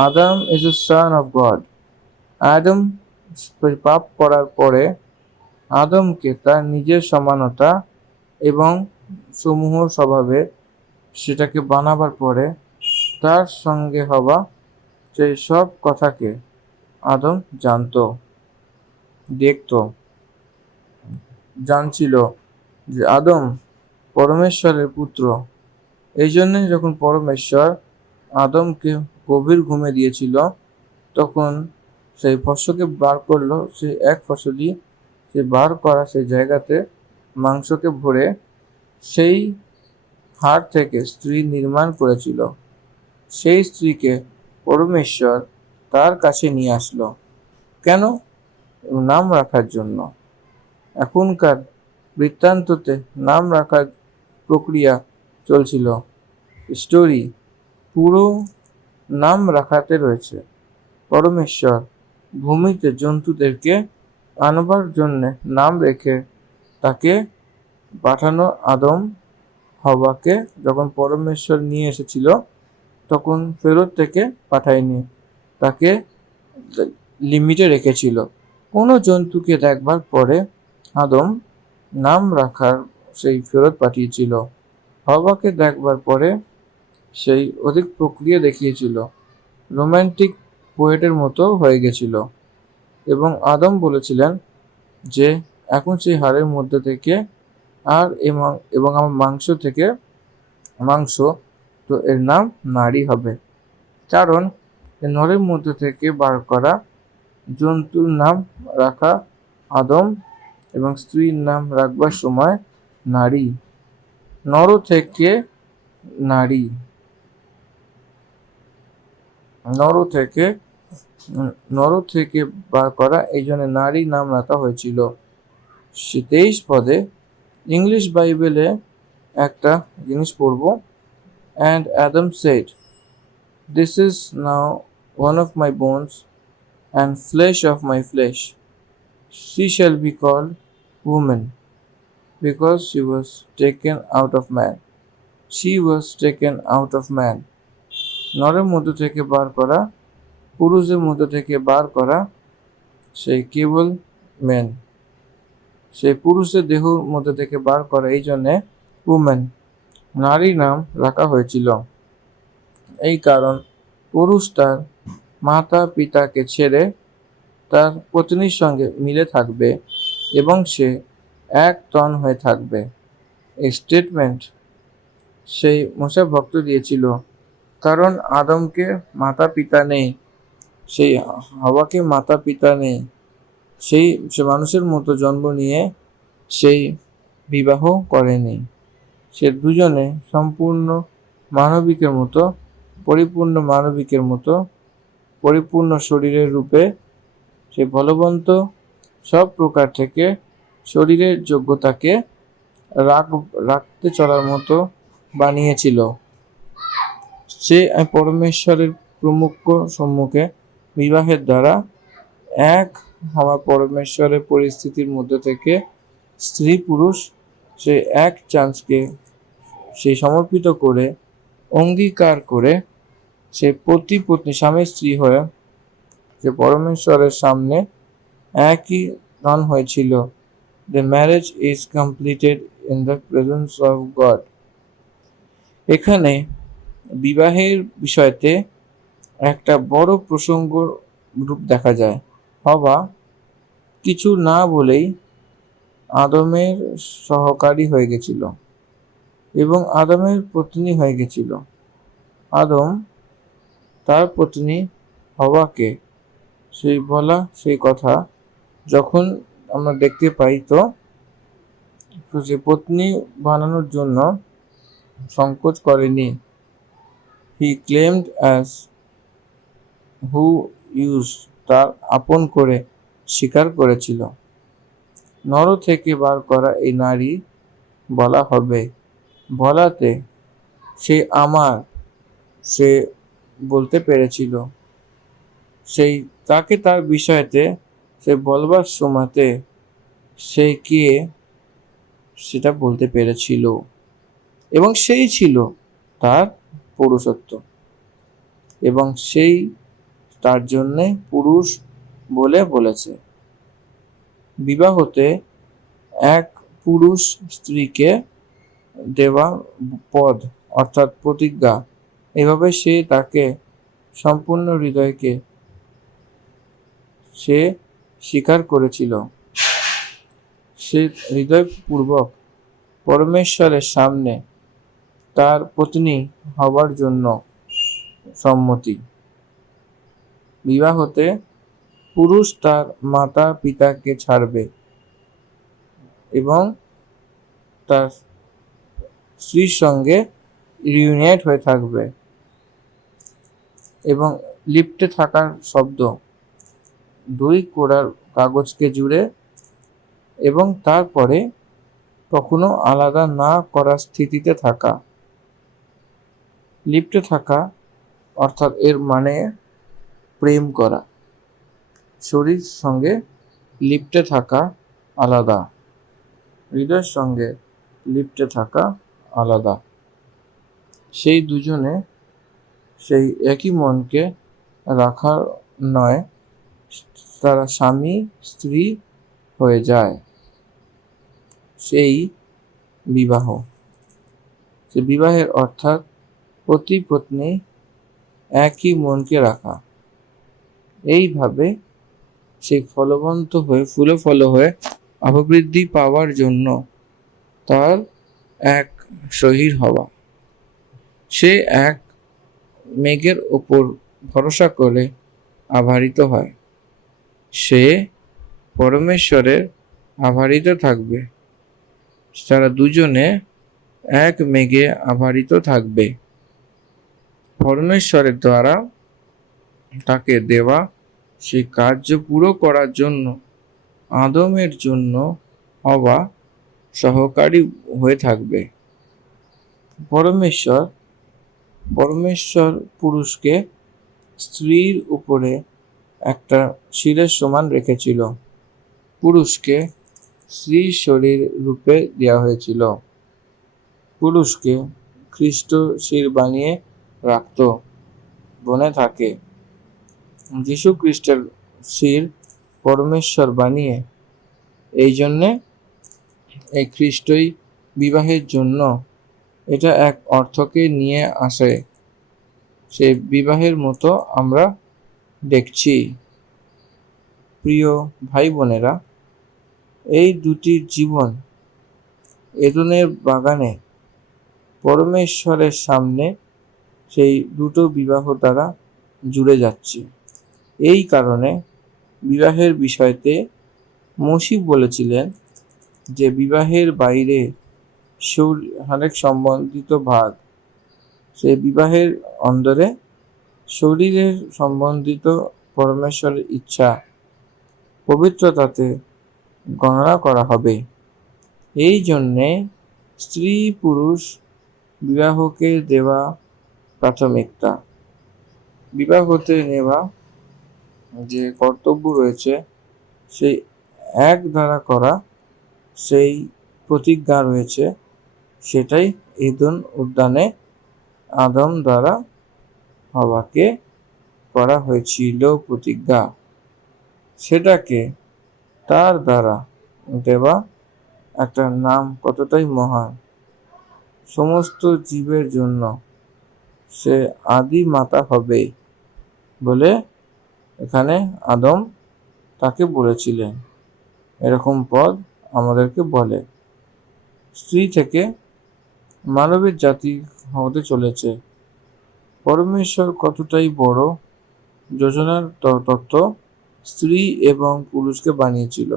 আদম is a son of God. আদম পাপ করার পরে আদমকে তার নিজের সমানতা এবং সমূহ স্বভাবে সেটাকে বানাবার পরে তার সঙ্গে হওয়া সেই সব কথাকে আদম জানতো, দেখতো, জানছিল যে আদম পরমেশ্বরের পুত্র। এই জন্যে যখন পরমেশ্বর আদমকে গভীর ঘুমে দিয়েছিল তখন সেই ফসলকে বার করলো, সেই এক ফসলই সে বার করা সেই জায়গাতে মাংসকে ভরে সেই হাড় থেকে স্ত্রী নির্মাণ করেছিল। সেই স্ত্রীকে পরমেশ্বর তার কাছে নিয়ে আসলো। কেন? নাম রাখার জন্য। এখনকার বৃত্তান্ততে নাম রাখার প্রক্রিয়া চলছিল, স্টোরি পুরো নাম রাখাতে রয়েছে। পরমেশ্বর ভূমিতে জন্তুদেরকে আনবার জন্যে নাম রেখে তাকে পাঠানো আদম হওয়াকে যখন পরমেশ্বর নিয়ে এসেছিল তখন ফেরত থেকে পাঠায়নি, তাকে লিমিটে রেখেছিল। কোনো জন্তুকে দেখবার পরে আদম নাম রাখার সেই ফেরত পাঠিয়েছিল, হওয়াকে দেখবার পরে সেই অধিক প্রক্রিয়া দেখিয়েছিল, রোম্যান্টিক পোয়েটের মতো হয়ে গেছিল। এবং আদম বলেছিলেন যে এখন সেই হাড়ের মধ্যে থেকে আর এবং আমার মাংস থেকে মাংস, তো এর নাম নারী হবে, কারণ নরের মধ্যে থেকে বার করা জন্তুর নাম রাখা আদম এবং স্ত্রীর নাম রাখবার সময় নারী, নর থেকে নারী, নর থেকে বার করা, এই জন্য নারী নাম রাখা হয়েছিল। 23 পদে ইংলিশ বাইবেলে একটা জিনিস পড়ব, and Adam said, this is now one of my bones and flesh of my flesh. She shall be called woman, because she was taken out of man. She was taken out of man. নরের মধ্য থেকে বার করা, পুরুষের মধ্য থেকে বার করা, সেই কেবল main, সেই পুরুষের দেহর মধ্যে থেকে বার করা, এই জন্যে উমেন নারী নাম রাখা হয়েছিল। এই কারণ পুরুষ তার মাতা পিতাকে ছেড়ে তার পত্নীর সঙ্গে মিলে থাকবে এবং সে এক তন হয়ে থাকবে। এই স্টেটমেন্ট সেই মোশা ভক্ত দিয়েছিল, কারণ আদমকে মাতা পিতা নেই, সেই হাওয়াকে মাতা পিতা নেই, সে মানুষের মতো জন্ম নিয়ে সেই বিবাহ করেনি। সে দুজনে সম্পূর্ণ মানবিকের মতো, পরিপূর্ণ মানবিকের মতো, পরিপূর্ণ শরীরের রূপে সে বলবন্ত সব প্রকার থেকে শরীরের যোগ্যতাকে রাখতে চলার মতো বানিয়েছিল। সে পরমেশ্বরের প্রমুখ সম্মুখে বিবাহের দ্বারা এক হওয়া পরমেশ্বরের পরিস্থিতির মধ্যে থেকে স্ত্রী পুরুষ সে এক চান্সকে সে সমর্পিত করে অঙ্গীকার করে সে পতি পত্নী স্বামী স্ত্রী হয়ে যে পরমেশ্বরের সামনে একই দান হয়েছিল। The marriage is completed in the presence of God. এখানে বিবাহের বিষয়তে একটা বড় প্রসঙ্গ রূপ দেখা যায়। হওয়া কিছু না বলেই আদমের সহকারী হয়ে গেছিল এবং আদমের পত্নী হয়ে গেছিল। আদম তার পত্নী হওয়াকে সেই কথা যখন আমরা দেখতে পাই, তো যে পত্নী বানানোর জন্য সংকোচ করেনি। হি ক্লেমড অ্যাজ হু ইউজ, তার আপন করে স্বীকার করেছিল। নর থেকে বার করা এই নারী বলা হবে, বলাতে সে আমার, সে বলতে পেরেছিল। সেই তাকে তার বিষয়তে সে বলবার সময়তে সে কে সেটা বলতে পেরেছিল এবং সেই ছিল তার পুরুষত্ব এবং সেই তার জন্যে পুরুষ বলে বলেছে। বিবাহতে এক পুরুষ স্ত্রীকে দেওয়া পদ অর্থাৎ প্রতিজ্ঞা, এভাবে সে তাকে সম্পূর্ণ হৃদয়কে সে স্বীকার করেছিল। সে হৃদয়পূর্বক পরমেশ্বরের সামনে তার পত্নী হবার জন্য সম্মতি। বিবাহতে পুরুষ তার মাতা পিতাকে ছাড়বে এবং তার স্ত্রীর সঙ্গে রিউনাইট হয়ে থাকবে এবং লিপ্টে থাকার শব্দ দুই কোড়ার কাগজকে জুড়ে এবং তারপরে কখনো আলাদা না করার স্থিতিতে থাকা। লিপ্টে থাকা অর্থাৎ এর মানে প্রেম করা, শরীর সঙ্গে লিপ্টে থাকা আলাদা, হৃদয়ের সঙ্গে লিপ্টে থাকা আলাদা। সেই দুজনে সেই একই মনকে রাখা নয়, তারা স্বামী স্ত্রী হয়ে যায়। সেই বিবাহ, সে বিবাহের অর্থাৎ পতি পত্নী একই মনকে রাখা। এইভাবে সে ফলবন্ত হয়ে ফুলে ফল হয়ে অভিবৃদ্ধি পাওয়ার জন্য তার এক শরীর হওয়া। সে এক মেঘের ওপর ভরসা করে আভারিত হয়। সে পরমেশ্বরের আভারিত থাকবে। তারা দুজনে এক মেঘে আভারিত থাকবে। পরমেশ্বরের দ্বারা তাকে দেওয়া সেই কার্য পুরো করার জন্য আদমের জন্য হওয়া সহকারী হয়ে থাকবে। পরমেশ্বর পুরুষকে স্ত্রীর উপরে একটা শিরের সমান রেখেছিল। পুরুষকে স্ত্রী শরীর রূপে দেওয়া হয়েছিল। পুরুষকে খ্রিস্ট শির বানিয়ে রাখত বনে থাকে। যীশু খ্রিস্টের শির পরমেশ্বর বানিয়ে, এই জন্যে এই খ্রিস্টই বিবাহের জন্য এটা এক অর্থকে নিয়ে আসে। সে বিবাহের মতো আমরা দেখছি। প্রিয় ভাই বোনেরা, এই দুটি জীবন এদনের বাগানে পরমেশ্বরের সামনে সেই দুটো বিবাহ দ্বারা জুড়ে যাচ্ছে। এই কারণে বিবাহের বিষয়তে মসি বলেছিলেন যে বিবাহের বাইরে অনেক সম্বন্ধিত ভাগ, সে বিবাহের অন্দরে শরীরের সম্বন্ধিত পরমেশ্বরের ইচ্ছা পবিত্রতাতে গণনা করা হবে। এই জন্যে স্ত্রী পুরুষ বিবাহকে দেওয়া প্রাথমিকতা। বিবাহ হতে নেওয়া যে কর্তব্য রয়েছে সেই এক দ্বারা করা সেই প্রতিজ্ঞা রয়েছে, সেটাই ঈদুন উদ্যানে আদম দ্বারা হওয়াকে করা হয়েছিল প্রতিজ্ঞা। সেটাকে তার দ্বারা দেওয়া একটা নাম কতটাই মহান। সমস্ত জীবের জন্য সে আদি মাতা হবে বলে এখানে আদম তাকে বলেছিলেন। এরকম পদ আমাদেরকে বলে। স্ত্রী থেকে মানবের জাতি হতে চলেছে। পরমেশ্বর কতটাই বড় যোজনার তত্ত্ব স্ত্রী এবং পুরুষকে বানিয়েছিল।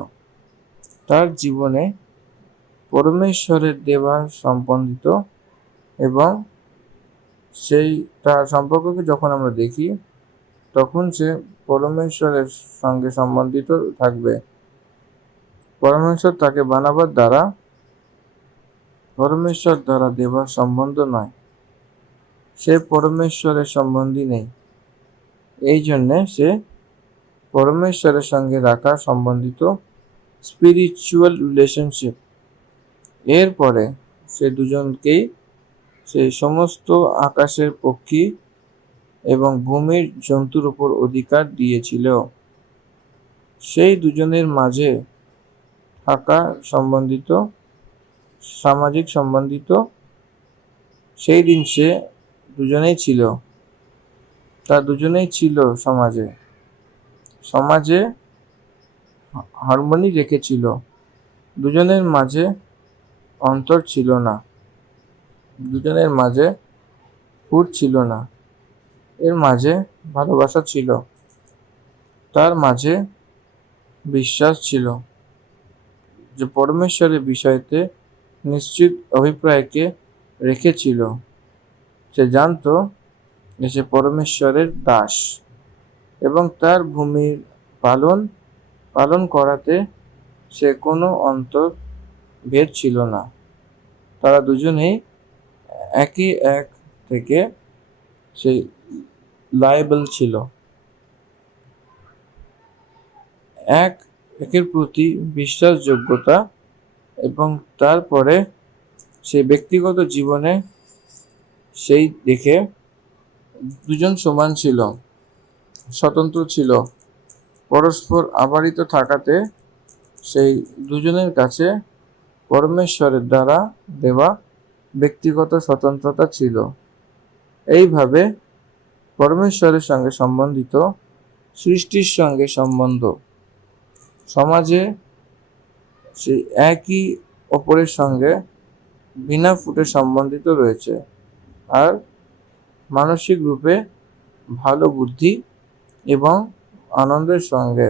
তার জীবনে পরমেশ্বরের দেওয়া সম্বন্ধিত এবং সেই তার সম্পর্ককে যখন আমরা দেখি তখন সে পরমেশ্বরের সঙ্গে সম্বন্ধিত থাকবে। পরমেশ্বর তাকে বানাবার দ্বারা পরমেশ্বর দ্বারা দেওয়া সম্বন্ধ নয়, সে পরমেশ্বরের সম্বন্ধী নেই। এই জন্যে সে পরমেশ্বরের সঙ্গে রাখা সম্বন্ধিত স্পিরিচুয়াল রিলেশনশিপ। এরপরে সে দুজনকেই সেই সমস্ত আকাশের পক্ষী এবং ভূমির জন্তুর উপর অধিকার দিয়েছিল। সেই দুজনের মাঝে থাকা সম্বন্ধিত সামাজিক সম্বন্ধিত সেই দিন সে দুজনেই ছিল, তার দুজনেই ছিল সমাজে সমাজে হারমোনি রেখেছিল। দুজনের মাঝে অন্তর ছিল না, দুজনের মাঝে ফুট ছিল না, এর মাঝে ভালোবাসা ছিল, তার মাঝে বিশ্বাস ছিল যে পরমেশ্বরের বিষয়তে নিশ্চিত অভিপ্রায়কে রেখেছিল। সে জানত যে সে পরমেশ্বরের দাস এবং তার ভূমির পালন করাতে সে কোনো ভেদ ছিল না। তারা দুজনেই একই এক থেকে সেই লায়েবল ছিল, একের প্রতি বিশ্বাসযোগ্যতা এবং তারপরে সেই ব্যক্তিগত জীবনে সেই দেখে দুজন সমান ছিল, স্বতন্ত্র ছিল। পরস্পর আবরিত থাকাতে সেই দুজনের কাছে পরমেশ্বরের দ্বারা দেওয়া ব্যক্তিগত স্বতন্ত্রতা ছিল। এইভাবে পরমেশ্বরের সঙ্গে সম্বন্ধিত সৃষ্টির সঙ্গে সম্বন্ধ সমাজে সেই একই অপরের সঙ্গে বিনা ফুটে সম্বন্ধিত রয়েছে আর মানসিক রূপে ভালো বুদ্ধি এবং আনন্দের সঙ্গে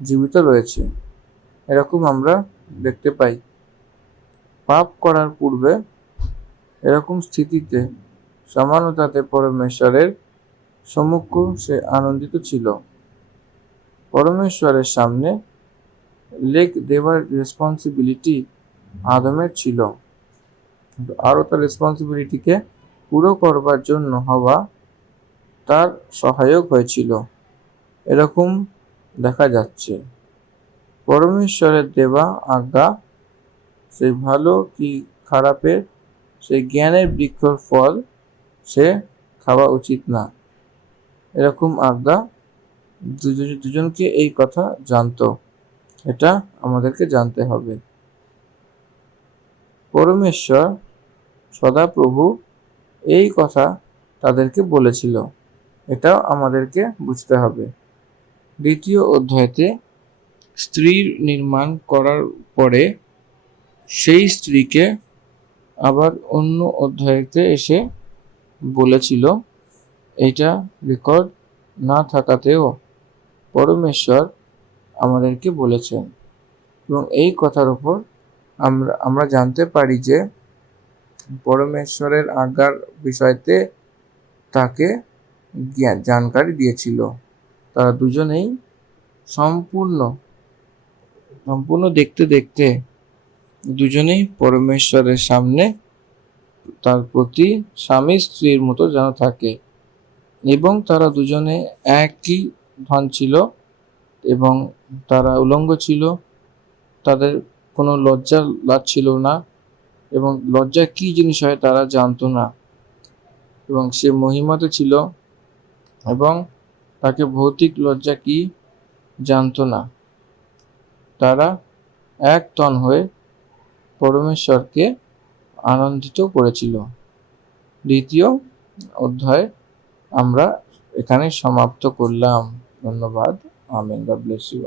জীবিত রয়েছে। এরকম আমরা দেখতে পাই। পাপ করার পূর্বে এরকম স্থিতিতে সমানতাতে পরমেশ্বরের সম্মুখ সে আনন্দিত ছিল। পরমেশ্বরের সামনে লেখ দেওয়ার রেসপন্সিবিলিটি আদমের ছিল, আরও তার রেসপন্সিবিলিটিকে পুরো করবার জন্য হওয়া তার সহায়ক হয়েছিল। এরকম দেখা যাচ্ছে পরমেশ্বরের দেওয়া আজ্ঞা সেই ভালো কি খারাপের সেই জ্ঞানের বৃক্ষর ফল সে খাওয়া উচিত না, এরকম আজ্ঞা দুজনকে এই কথা জানতো। এটা আমাদেরকে জানতে হবে। পরমেশ্বর সদাপ্রভু এই কথা তাদেরকে বলেছিল, এটাও আমাদেরকে বুঝতে হবে। দ্বিতীয় অধ্যায়তে স্ত্রীর নির্মাণ করার পরে সেই স্ত্রীকে আবার অন্য অধ্যায়তে এসে বলেছিল, এটা রেকর্ড না থাকাতেও পরমেশ্বর আমাদেরকে বলেছেন এবং এই কথার উপর আমরা জানতে পারি যে পরমেশ্বরের আজ্ঞার বিষয়তে তাকে জানকারি দিয়েছিল। তারা দুজনেই সম্পূর্ণ দেখতে দেখতে দুজনেই পরমেশ্বরের সামনে তার প্রতি স্বামী স্ত্রীর মতো যেন থাকে, এবং তারা দুজনে একই ধন ছিল এবং তারা উলঙ্গ ছিল, তাদের কোনো লজ্জা লাজ ছিল না, এবং লজ্জা কি জিনিস হয় তারা জানতো না, এবং সে মহিমাতে ছিল এবং তাকে ভৌতিক লজ্জা কি জানতো না। তারা এক তন হয়ে পরমেশ্বরকে আনন্দিত করেছিল। দ্বিতীয় অধ্যায় আমরা এখানে সমাপ্ত করলাম। ধন্যবাদ। আমেন। God bless you.